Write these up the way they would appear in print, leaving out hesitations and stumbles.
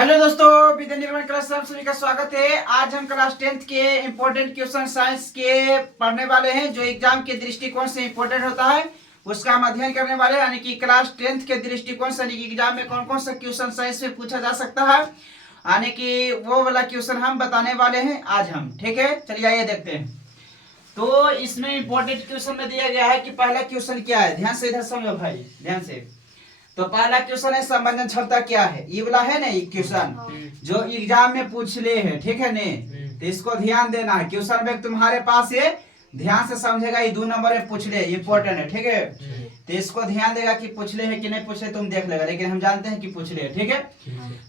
Hello दोस्तों, विद्या निर्माण class में आप सभी का स्वागत है। आज हम क्लास 10th के इम्पोर्टेंट क्वेश्चन साइंस के पढ़ने वाले हैं, जो एग्जाम के दृष्टिकोण से इम्पोर्टेंट होता है उसका हम अध्ययन करने वाले हैं। यानी कि क्लास 10th के दृष्टिकोण से एग्जाम में कौन कौन सा क्वेश्चन साइंस में पूछा जा सकता है, यानी कि वो वाला क्वेश्चन हम बताने वाले हैं आज हम। ठीक है, चलिए आइए देखते हैं। तो इसमें इम्पोर्टेंट क्वेश्चन में दिया गया है कि पहला क्वेश्चन क्या है। ध्यान से इधर समझो भाई, ध्यान से। तो पहला क्वेश्चन है संबंधन क्षमता क्या है। ये वाला है ना, ये क्वेश्चन जो एग्जाम में पूछ ले है, ठीक है ने। तो इसको ध्यान देना है। क्वेश्चन में तुम्हारे पास है, ध्यान से समझेगा। ये 2 नंबर में पूछ ले, इंपॉर्टेंट है, ठीक है। तो इसको ध्यान देगा कि पूछ ले है कि नहीं पूछ ले, तुम देख लेगा, लेकिन हम जानते हैं कि पूछ ले, ठीक है।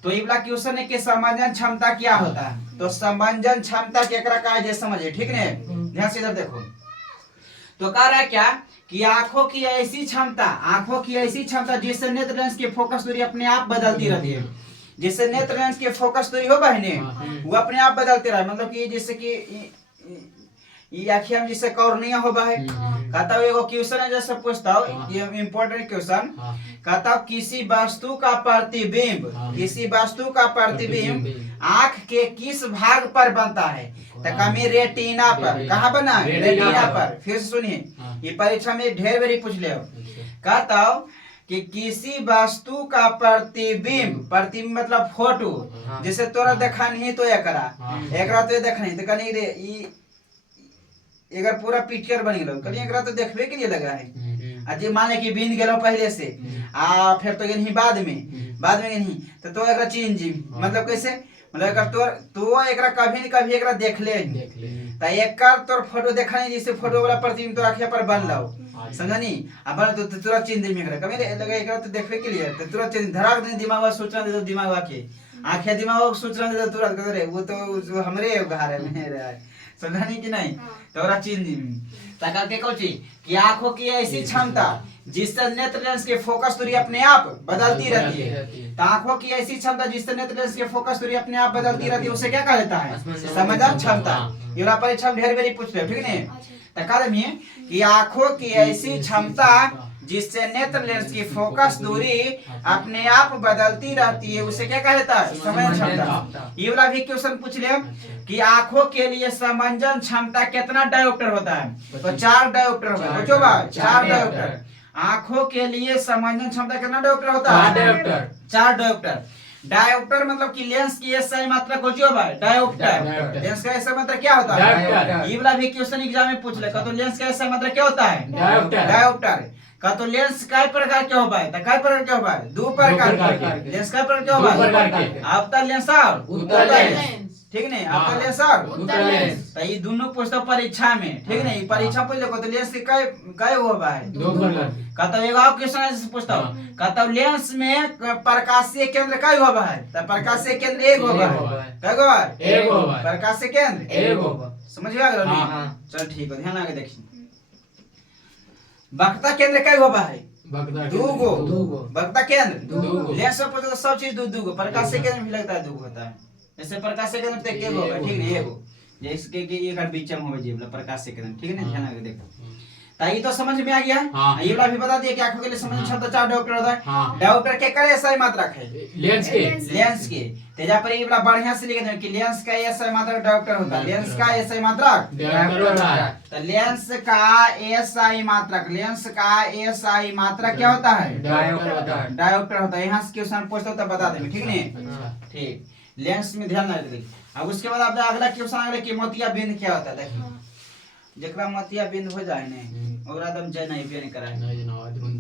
तो ये वाला क्वेश्चन है कि संबंधन क्षमता क्या होता है। तो संबंधन क्षमता केकरा का है, समझिए, ठीक है। ध्यान से इधर देखो। तो कह रहा है क्या कि आंखों की ऐसी क्षमता जिससे नेत्र लेंस की फोकस दूरी अपने आप बदलती रहती है। जिससे नेत्र लेंस की फोकस दूरी हो बहने, वो अपने आप बदलते रहे। मतलब कि जैसे कि ये आखिर हम जिससे कॉर्निया हो है। कहता हूँ एगो क्वेश्चन है, जैसे पूछता हूँ, ये इम्पोर्टेंट क्वेश्चन। कहता हूँ किसी वस्तु का प्रतिबिंब आंख के किस भाग पर बनता है। तो कमी रेटिना पर। कहाँ बना है? रेटिना पर। फिर सुनिए, ये परीक्षा में ढेर बारी पूछ ले। कहता हूँ कि किसी वस्तु का प्रतिबिंब मतलब फोटो, जैसे तोरा देखा नहीं तो एकरा तो देखा नहीं तो कहीं रे अगर पूरा पिक्चर बन गया कहीं एकरा तो देखबे के लिए लगा है। अजी माने कि बीन गेलो पहले से आ फिर तो नहीं बाद में नहीं तो एकरा चेंज मतलब कैसे, मतलब अगर तो एकरा कभी न कभी एकरा देख ले त एकर तोर फोटो देखा नहीं, जैसे फोटो वाला प्रतिबिंब तो आंखें पर बन लाओ, समझनी। अब तो तुरंत चेंज में एकरा कभी लगे एकरा तो देखबे के लिए तो तुरंत चेंज धरा दे, दिमाग सूचना दे दो, दिमाग के आंखें दिमाग सूचना दे दो तुरंत कर रे। वो तो हमरे घर में रहा, समझनी कि नहीं। तो चेंज तका के कोची कि आंखों की ऐसी क्षमता जिससे नेत्र लेंस के फोकस दूरी अपने आप बदलती रहती है। तो आंखों की ऐसी क्षमता जिससे नेत्र लेंस के फोकस दूरी अपने आप बदलती रहती है, उसे क्या कहा जाता है? संबंधन क्षमता। ये वाला परीक्षा में ढेर बारी पूछ रहे, ठीक है। तो कह दे कि आंखों की ऐसी क्षमता जिससे नेत्र लेंस की फोकस दूरी अपने आप बदलती रहती है, उसे क्या कहा जाता है? संबंधन क्षमता। ये वाला भी क्वेश्चन पूछ ले कि आंखों के लिए संबंधन क्षमता कितना डायोप्टर होता है। तो 4 डायोप्टर होता है। 4 डायोप्टर। आंखों के लिए संबंधन क्षमता कितना डायोप्टर होता है? 4 डायोप्टर। डायोप्टर मतलब कि लेंस की एसआई मात्रा को जो है डायोप्टर। लेंस का एसआई मात्रा क्या होता है? ये वाला भी क्वेश्चन एग्जाम में पूछ ले। तो लेंस का एसआई मात्रा क्या होता है? डायोप्टर। का तो लेंस कई प्रकार के होबा है? तो कई प्रकार के होबा है? 2 प्रकार के। लेंस कई प्रकार के होबा है? अवतल लेंस और उत्तल लेंस, ठीक नहीं। अवतल लेंस और उत्तल लेंस। तो ये दोनों पूछता परीक्षा में, ठीक नहीं। परीक्षा पूछ लो तो लेंस के कई होबा है? 2 प्रकार। कहता एगो और क्वेश्चन ऐसे पूछता हूं, कहता लेंस में प्रकाशीय केंद्र कई होबा है? तो प्रकाशीय केंद्र 1 होबा है। कई होबा है? 1 होबा है। प्रकाशीय केंद्र 1 होबा। समझ में आ गया? हां, चल ठीक है, ध्यान लगा देखिए। वक्रता केंद्र कई होबा है? 2 गो। वक्रता केंद्र 2 लेंस में पूछो तो सब चीज 2 गो। प्रकाशीय केंद्र भी लगता है 2 गो होता है। जैसे प्रकाशीय केंद्र तो 1 होगा, ठीक नहीं, 1 गो। जैसे कि एक बीच में होवे जी वाला प्रकाशीय केंद्र, ठीक है ना। ध्यान लगा देखो। ये तो समझ में आ गया। ये वाला भी बता दिया कि आंखों के लिए संबंधन क्षमता 4 डायोप्टर होता है। डायोप्टर के करे एसआई मात्रा है? लेंस के। तेजा पर ये वाला बढ़िया से लिख दे कि लेंस का एसआई मात्रा डायोप्टर होता है। लेंस का एसआई मात्रा डायोप्टर होता है। तो लेंस का एसआई मात्रा क्या होता है? डायोप्टर होता है। यहाँ से क्वेश्चन पूछता हो तो बता देंगे, ठीक नहीं। ठीक, लेंस में ध्यान रखिए। अब उसके बाद आप अगला क्वेश्चन अगला कि मोतिया बिंद क्या होता है। देखिए जकरा मोतिया बिंद हो जाए ने ओकरा एकदम जय नहीं बेन कराए,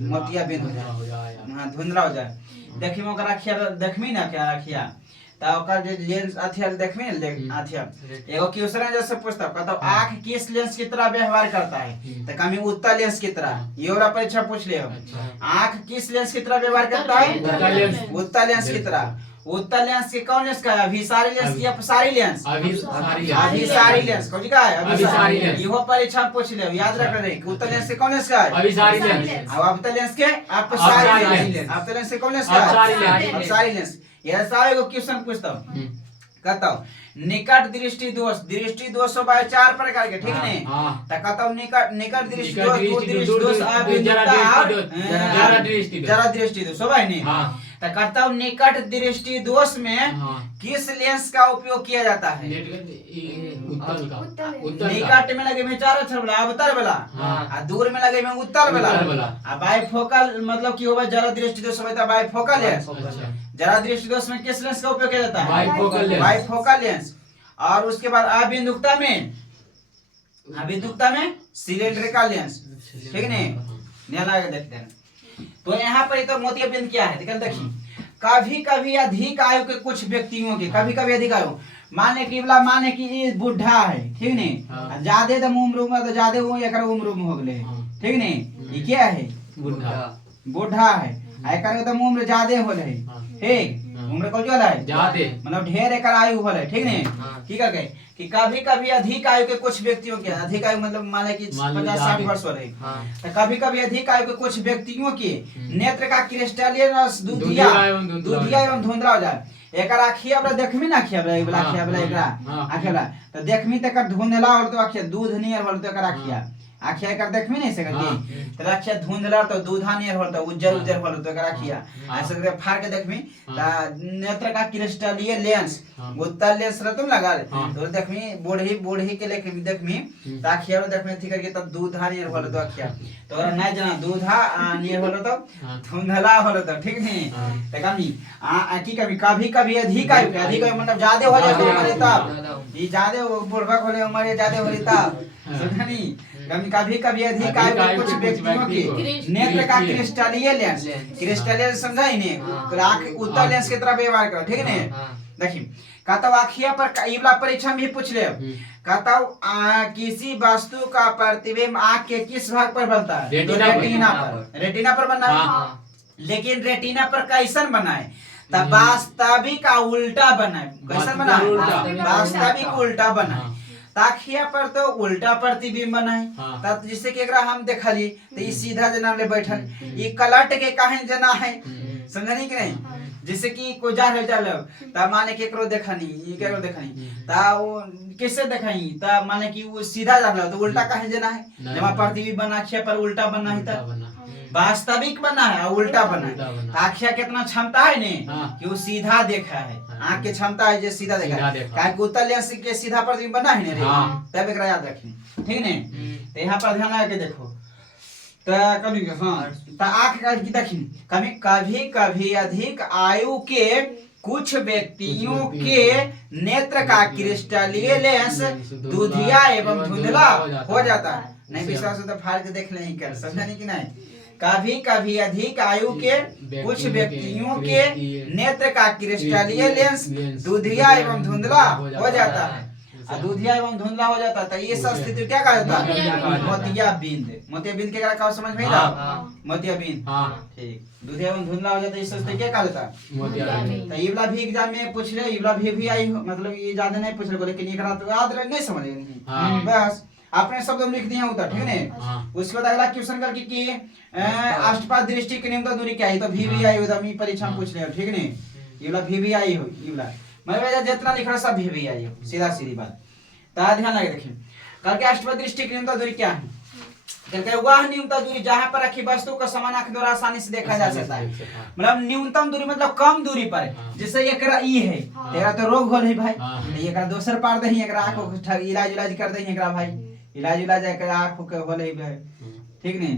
मोतिया बिंद हो जाए, हां धुंधला हो जाए। देखिए ओकरा अखिया देखमी ना क्या अखिया त ओकर जे लेंस अथिया देखमी ना देख अथिया। एगो क्वेश्चन है जैसे पूछता कहता आंख किस लेंस की तरह व्यवहार करता है। तो कमी उत्तल लेंस की तरह। ये वाला परीक्षा पूछ ले। आंख किस लेंस की तरह व्यवहार करता है? उत्तल लेंस की तरह। उत्तल लेंस के कौन लेंस का है? अभिसारी लेंस की अपसारी लेंस? अभिसारी लेंस। कौन का है? अभिसारी लेंस। इहो परीक्षा में पूछ ले, याद रख रहे कि उत्तल लेंस के कौन लेंस का है? अभिसारी लेंस। और अवतल लेंस के अपसारी लेंस। अवतल लेंस के कौन लेंस का है? अपसारी लेंस। ऐसा एगो क्वेश्चन पूछता हूं, कहता हूं निकट दृष्टि दोष बाय 4 प्रकार के, ठीक नहीं। तो कहता हूं निकट दृष्टि दोष, दूर दृष्टि दोष, अभिन्नता और जरा दृष्टि दोष, भाई नहीं। तो कहता हूँ निकट दृष्टि दोष में किस लेंस का उपयोग किया जाता है? निकट में लगे में 4 अक्षर वाला अवतर वाला, और दूर में लगे में उत्तर वाला। अब बाइफोकल मतलब की होगा जरा दृष्टि दोष होता है बाइफोकल लेंस। जरा दृष्टि दोष में किस लेंस का उपयोग किया जाता है? Bifocal lens. और उसके बाद अबिंदुकता में सिलेंड्रिकल लेंस। ठीक नहीं, देखते हैं। तो यहाँ पर तो मोतियाबिंद क्या है देखिए, कभी कभी अधिक आयु के कुछ व्यक्तियों के, कभी कभी अधिक आयु माने कि ये बुढ़ा है, ठीक नहीं, ज्यादा दम उम्र में तो ज्यादा उम्र में हो गए, ठीक नहीं, ये क्या है? बुढ़ा है, एकदम उम्र ज्यादा हो रहे, ठीक, उम्र को जो है मतलब ढेर एक आयु हो रहे, ठीक नहीं, ठीक है कि कभी कभी अधिक आयु के कुछ व्यक्तियों के, अधिक आयु मतलब माने कि 50-60 वर्ष हो रहे, तो कभी कभी अधिक आयु के कुछ व्यक्तियों के नेत्र का क्रिस्टलीय रस दूधिया एवं धुंधला हो जाए। एक आखिया वाला देखमी ना आखिया वाला एकरा आखिया वाला तो देखमी त कर धुंधला और तो आखिया दूध नियर होल तो कर आखिया कर देखमी नहीं सकती तो आखिया धुंधला तो दूधा नियर होल तो उज्जर होल तो कर आखिया ऐसे कर फाड़ के देखमी त नेत्र का क्रिस्टलीय लेंस उत्तल लेंस रहतो लगा तो देखमी बूढ़ी के लेके देखमी त आखिया वाला देखमी थी करके तब दूधा नियर होल तो आखिया तो नहीं जना दूधा नियर होल तो धुंधला होल तो ठीक नहीं त कमी कभी अधिक आयु मतलब ज्यादा हो जाए हमारे तब ये ज्यादा बुढ़वा होले हमारे ज्यादा होली तब समझनी कभी कभी अधिक आयु के कुछ व्यक्तियों के नेत्र का क्रिस्टलीय लेंस समझा ही नहीं आंख उत्तल लेंस की तरह व्यवहार करो, ठीक है देखिए कहता हूँ आखिया पर इबला परीक्षा में भी पूछ ले, कहता हूँ किसी वस्तु का प्रतिबिंब आंख के किस भाग पर बनता है? रेटिना पर बनना है। लेकिन रेटिना पर कैसन बना है? तब वास्तविक का उल्टा बना है। कैसन बना है? वास्तविक उल्टा बना है। ताखिया पर तो उल्टा प्रतिबिंब बना है, तब जिससे कि हम देखली तो ये सीधा जना ले बैठल, ये कलट के काहे जना है, समझनी कि नहीं? जिससे कि कोई जा रहे चल तब माने केकरो देखनी ता वो कैसे देखई ता माने कि वो सीधा जा रहा तो उल्टा काहे जना है? जमा प्रतिबिंब बना आखिया पर उल्टा बना है तब वास्तविक बना है और उल्टा बना है। आखिया कितना क्षमता है ने कि वो सीधा देखा है, आंख के क्षमता है जो सीधा देखा है, काहे कि उत्तल लेंस के सीधा प्रतिबिंब बना है ने रे, तब एकरा याद रखनी, ठीक ने। तो यहाँ पर ध्यान लगा के देखो तो कभी आंख की देखनी कभी कभी अधिक आयु के कुछ व्यक्तियों के नेत्र का क्रिस्टलीय लेंस दूधिया एवं धुंधला हो जाता है। नहीं विश्वास हो तो फाड़ के देख ले कर, समझा कि नहीं? कभी कभी अधिक आयु के कुछ व्यक्तियों के नेत्र का क्रिस्टलीय लेंस दूधिया एवं धुंधला हो जाता है। दूधिया एवं धुंधला हो जाता है तो ये सब स्थिति क्या कहा जाता है? मोतियाबिंद के क्या समझ में मोतियाबिंद, ठीक। दूधिया एवं धुंधला हो जाता है, इस स्थिति क्या कहा जाता है? तो इबला भी एग्जाम में पूछ ले, इबला भी आई मतलब ये ज्यादा नहीं पूछ रहे, लेकिन एकरा तो याद नहीं समझे बस आपने शब्द लिख दिया होता, ठीक है। उसके बाद अगला क्वेश्चन करके कि अष्टपाद दृष्टि के नियम तो दूरी क्या है? तो VVI होता मी परीक्षा में पूछ ले, ठीक नहीं? ये वाला VVI हो, ये वाला मतलब जितना लिख रहा सब VVI हो, सीधा सीधी बात। तो ध्यान लगे देखिए करके अष्टपाद दृष्टि के नियम तो दूरी क्या है? कहते वह न्यूनतम दूरी जहां पर रखी वस्तु को समान आंख द्वारा आसानी से देखा जा सकता है। मतलब न्यूनतम दूरी मतलब कम दूरी पर, जैसे एकरा ई है तेरा तो रोग होल है भाई, एकरा दोसर पार दही एकरा आंख को इलाज कर दही एकरा भाई, इलाज एकरा आंख के होल है भाई, ठीक नहीं?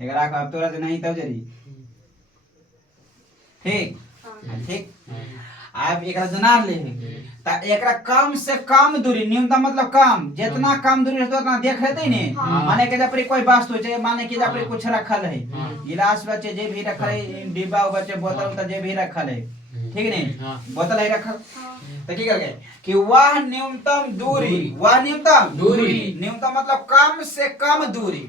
एकरा आंख अब तोरा से नहीं तब जरी, ठीक आप एकरा जनार ले ता एकरा कम से कम दूरी, न्यूनतम मतलब कम, जितना कम दूरी रहता उतना देख लेते ही नहीं। माने के जब कोई वस्तु है, माने कि जब कुछ रखल है, गिलास बच्चे जे भी रखल है, डिब्बा बच्चे बोतल तो जे भी रखल है, ठीक नहीं? बोतल है रखल तो की कर गए कि वह न्यूनतम दूरी न्यूनतम मतलब कम से कम दूरी,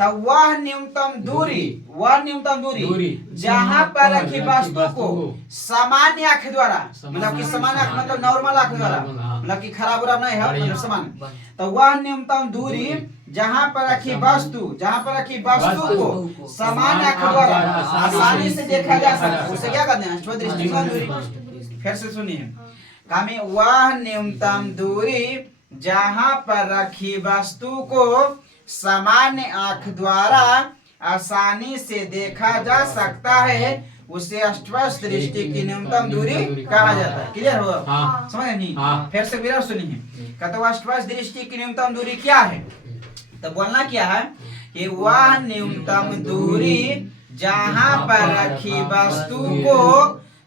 तब वह न्यूनतम दूरी जहां पर रखी वस्तु को सामान्य आंख द्वारा, मतलब कि सामान्य आंख मतलब नॉर्मल आंख द्वारा, मतलब कि खराब बुरा नहीं है, मतलब सामान्य, तो वह न्यूनतम दूरी जहां पर रखी वस्तु को सामान्य आंख द्वारा आसानी से देखा जा सकता है, उसे क्या कहते हैं? अष्टपाद दृष्टि की दूरी। फिर से सुनिए कामी वह न्यूनतम दूरी जहां पर रखी वस्तु को सामान्य आंख द्वारा आसानी से देखा जा सकता है, उसे अस्पष्ट दृष्टि की न्यूनतम दूरी कहा जाता है। क्लियर हो? समझ नहीं? फिर से विराम सुनिए। कहते अस्पष्ट दृष्टि की न्यूनतम दूरी क्या है? तो बोलना क्या है कि वह न्यूनतम दूरी जहां पर रखी वस्तु को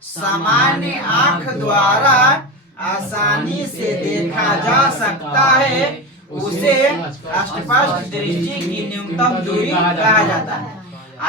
सामान्य आंख द्वारा आसानी से देखा जा सकता है उसे अस्पष्ट दृष्टि की न्यूनतम दूरी कहा जाता है।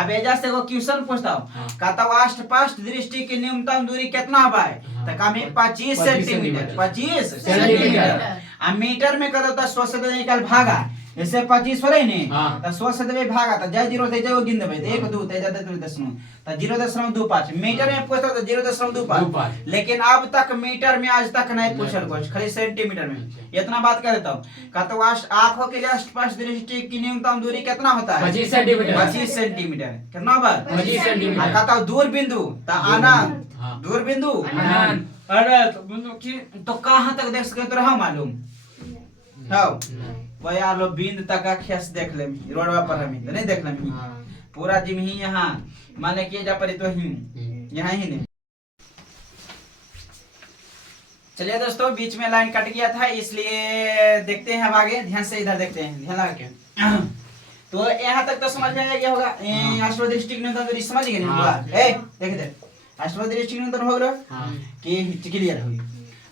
अब एजा से वो क्वेश्चन पूछता हूँ, कहता हूँ अस्पष्ट दृष्टि की न्यूनतम दूरी कितना हुआ है? तो कम 25 सेंटीमीटर। 25 सेंटीमीटर। अब मीटर में कहता था 100 से निकाल भागा, जैसे 25 हो रही नहीं तो 100 से देवे भागा तो जय 0 से जय गिन देबे 1 2 तेजा 3 दशमलव तो 0.25 मीटर में पूछता तो 0.25, लेकिन अब तक मीटर में आज तक नहीं पूछल कुछ, खाली सेंटीमीटर में। इतना बात कर देता हूँ। कहता हूँ आंखों के लिए अस्पष्ट दृष्टि की न्यूनतम दूरी कितना होता है? 25 सेंटीमीटर। 25 सेंटीमीटर। कितना बार? 25 सेंटीमीटर। कहता हूँ दूर बिंदु तो अनंत, दूर बिंदु अनंत। अरे बिंदु की तो कहाँ तक देख सकते तो मालूम हो वो यार लो बिंद तक का खेस देख ले रोडवा पर हम तो नहीं देख ले पूरा जिम ही यहाँ माने किए जा पड़ी तो ही यहाँ ही नहीं। चलिए दोस्तों बीच में लाइन कट गया था इसलिए देखते हैं अब आगे, ध्यान से इधर देखते हैं, ध्यान लगा के। तो यहाँ तक तो समझ में आ गया होगा अस्पष्ट दृष्टि की न्यूनतम दूरी समझ गए ना? ए देख दे अस्पष्ट दृष्टि की न्यूनतम हो गया कि क्लियर हुई।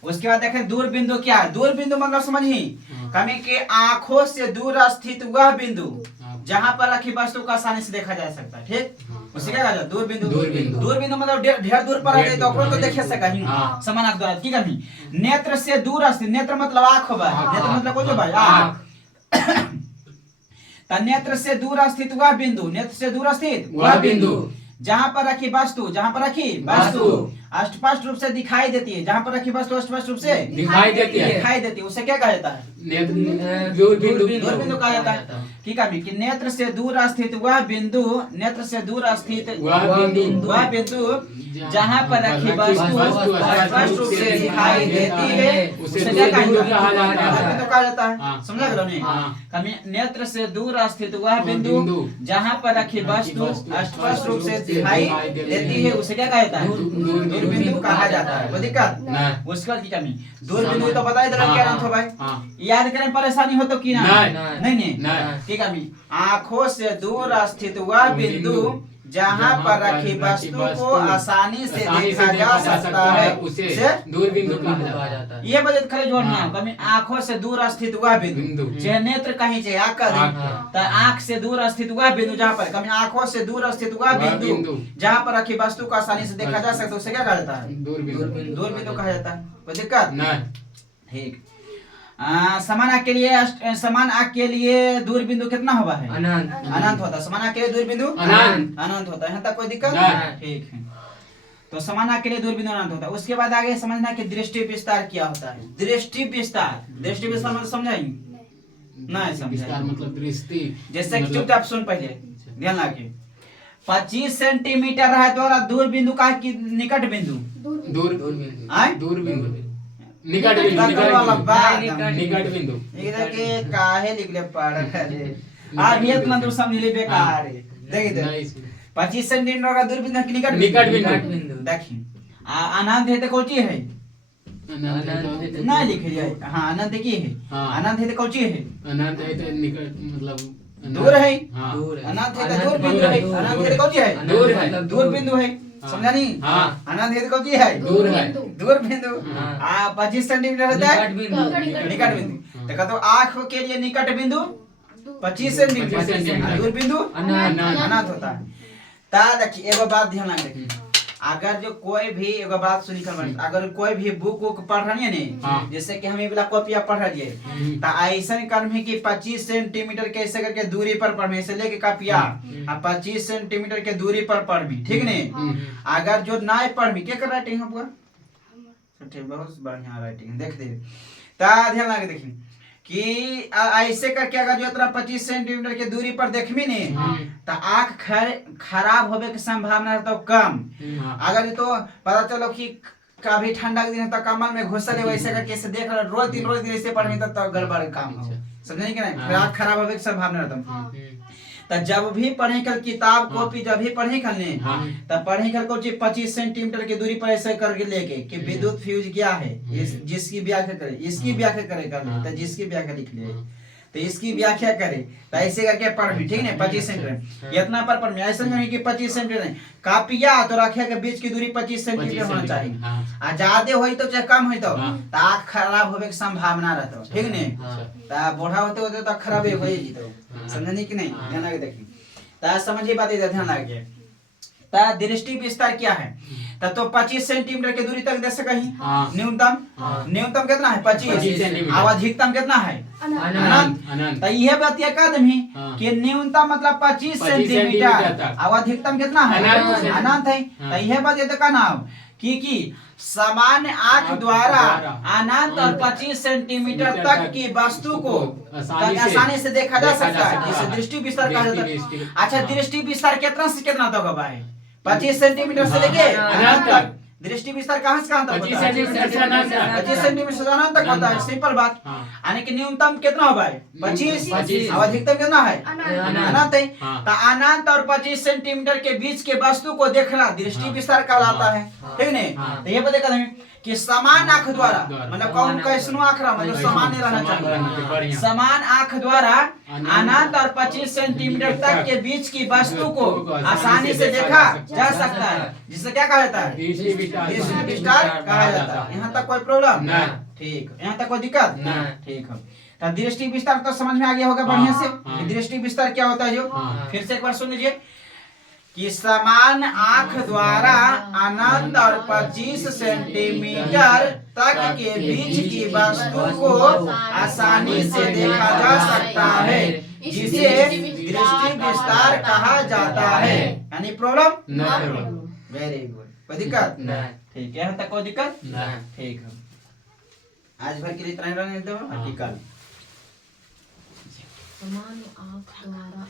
उसके बाद देखें दूर बिंदु क्या है? दूर बिंदु मतलब समझिए कमी के आंखों से दूर स्थित वह बिंदु जहां पर रखी वस्तु को आसानी से देखा जा सकता है। ठीक, उसे क्या कहते हैं? दूर बिंदु। दूर बिंदु मतलब ढेर दूर पर है तो ओकरो तो देखे सका ही समान आंख द्वारा की कमी। नेत्र से दूर स्थित, नेत्र मतलब आंख होगा, नेत्र मतलब कोई भाई आंख। तो नेत्र से दूर स्थित वह बिंदु, नेत्र से दूर स्थित वह बिंदु जहां पर रखी वस्तु, जहां पर रखी वस्तु अस्पष्ट रूप से दिखाई देती है, जहां पर रखी वस्तु अस्पष्ट रूप से दिखाई देती है उसे क्या कहा जाता है? दूर बिंदु कहा जाता है। ठीक है कि नेत्र से दूर स्थित वह बिंदु, नेत्र से दूर स्थित वह बिंदु जहां पर रखी वस्तु स्पष्ट रूप से दिखाई देती है उसे क्या कहा जाता है? समझ गए नहीं? कमी नेत्र से दूर स्थित वह बिंदु जहां पर रखी वस्तु स्पष्ट रूप से दिखाई देती है उसे क्या कहा जाता है? दूर बिंदु कहा जाता है। कोई दिक्कत? उसका की कमी दूर बिंदु तो बता दे क्या नाम था भाई? याद करने परेशानी हो तो की ना? नहीं। ठीक है आंखों से दूर स्थित वह बिंदु जहां पर रखी वस्तु को आसानी से देखा जा सकता है उसे दूर बिंदु कहा जाता है। ये बजट खड़े जोड़ना कमी आंखों से दूर स्थित वह बिंदु चाहे नेत्र कहीं चाहे आंख तो आंख से दूर स्थित वह बिंदु जहां पर कमी आंखों से दूर स्थित वह बिंदु जहां पर रखी वस्तु को आसानी से देखा जा सकता है उसे क्या कहा जाता है? दूर बिंदु कहा जाता है। कोई दिक्कत नहीं? ठीक। समान आंख के लिए दूर बिंदु कितना हुआ है? अनंत होता है। समान आंख के लिए दूर बिंदु अनंत होता है। यहाँ तक कोई दिक्कत? ठीक है। तो समान आंख के लिए दूर बिंदु अनंत होता है। उसके बाद आगे समझना कि दृष्टि विस्तार क्या होता है। दृष्टि विस्तार मतलब समझाएंगे? नहीं समझाएंगे मतलब दृष्टि जैसे चुपचाप सुन पहले ध्यान लगे। 25 सेंटीमीटर है द्वारा दूर बिंदु का निकट बिंदु दूर बिंदु निकट बिंदु इधर के काहे लिखले पड़ रहे आज ये इतना दूर समझ ले बेकार है। देखिए 25 सेंटीमीटर का दूर बिंदु निकट बिंदु देखिए अनंत है तो कौन ची है? ना लिख लिया। हां अनंत की है? अनंत है तो कौन ची है? अनंत है तो निकट मतलब दूर है। अनंत है तो दूर बिंदु है। अनंत है तो कौन ची है? दूर बिंदु है। समझा नहीं? अनंत है तो कौन ची है? दूर बिंदु। 25 सेंटीमीटर होता है निकट बिंदु। देखो तो आंख के लिए निकट बिंदु 25 सेंटीमीटर, दूर बिंदु अनंत होता है। ता देखिए एगो बात ध्यान लगा देखिए अगर जो कोई भी एगो बात सुनी कर अगर कोई भी बुक पढ़ रही है नहीं जैसे कि हम ये वाला कॉपिया पढ़ रही है तो ऐसा कर्म है कि 25 सेंटीमीटर के ऐसे करके दूरी पर पढ़ ऐसे लेके कॉपिया 25 सेंटीमीटर के दूरी पर पढ़ ठीक नहीं। अगर जो ना पढ़ क्या कर राइटिंग है पूरा बहुत बढ़िया राइटिंग देख दे ध्यान लगे देखिए कि ऐसे करके अगर जो इतना 25 सेंटीमीटर की दूरी पर देखमी नहीं तो आंख खराब होने की संभावना है तो कम। अगर तो पता चलो कि कभी ठंडा के दिन है तो कमल में घुसल वैसे करके ऐसे देख रहे रोज दिन ऐसे पढ़े तो गड़बड़ काम हो समझे कि नहीं? आंख खराब होने की संभावना रहता। तो जब भी पढ़े कल किताब कॉपी जब भी पढ़े कल ने हाँ। तब पढ़े कल को 25 सेंटीमीटर की दूरी पर ऐसे करके लेके कि विद्युत फ्यूज क्या है जिसकी व्याख्या करे, इसकी व्याख्या करे कर तो जिसकी व्याख्या लिख ले, तो इसकी व्याख्या करे तो ऐसे करके पढ़ में, ठीक है 25 सेंटीमीटर इतना पर पढ़ में, ऐसा नहीं कि 25 सेंटीमीटर नहीं, कापिया तो रखे के बीच की दूरी 25 सेंटीमीटर होना चाहिए। आ ज्यादा होई तो चाहे कम होई तो आँख खराब होवे के संभावना रहता, ठीक ने ता बूढ़ा होते होते तो खराब हो जीतो, समझनी कि नहीं, ध्यान लगे देखिए ता समझिए बात इधर ध्यान लगे। ता दृष्टि विस्तार क्या है, तब तो 25 सेंटीमीटर की दूरी तक दे सके ही न्यूनतम, न्यूनतम कितना है 25, और अधिकतम कितना है अनंत। तो यह बात ये कह दमी कि न्यूनतम मतलब 25 सेंटीमीटर और अधिकतम कितना है अनंत है। तो यह बात ये तो कहना कि सामान्य आंख द्वारा अनंत और 25 सेंटीमीटर तक की वस्तु को आसानी से देखा जा सकता है, जिसे दृष्टि विस्तार कहा जाता है। अच्छा दृष्टि विस्तार कितना से कितना तक होगा है 25 सेंटीमीटर से लेके अनंत तक। दृष्टि विस्तार कहां से कहां तक होता है 25 सेंटीमीटर से अनंत तक होता है, सिंपल बात। यानी कि न्यूनतम कितना होगा 25 और अधिकतम कितना है अनंत है। तो अनंत और 25 सेंटीमीटर के बीच के वस्तु को देखना दृष्टि विस्तार कहलाता है, ठीक नहीं। तो ये बताएगा हमें कि समान आंख द्वारा मतलब कौन कैसनो आंख रहा मतलब सामान्य रहना चाहिए, समान आंख द्वारा अनंत और 25 सेंटीमीटर तक के बीच की वस्तु को आसानी से देखा जा सकता है, जिसे क्या कहा जाता है दृष्टि विस्तार कहा जाता है। यहाँ तक कोई प्रॉब्लम ठीक, यहाँ तक कोई दिक्कत ठीक है। तो दृष्टि विस्तार तो समझ में आ गया होगा बढ़िया से। दृष्टि विस्तार क्या होता है जो फिर से एक बार सुन लीजिए कि समान आंख द्वारा अनंत और 25 सेंटीमीटर तक के बीच की वस्तु को आसानी से देखा जा सकता है, जिसे दृष्टि विस्तार कहा जाता है। यानी प्रॉब्लम वेरी गुड, कोई दिक्कत ठीक है, यहाँ तक कोई दिक्कत ठीक है। आज भर के लिए इतना ही रहने दो, कल समान आंख द्वारा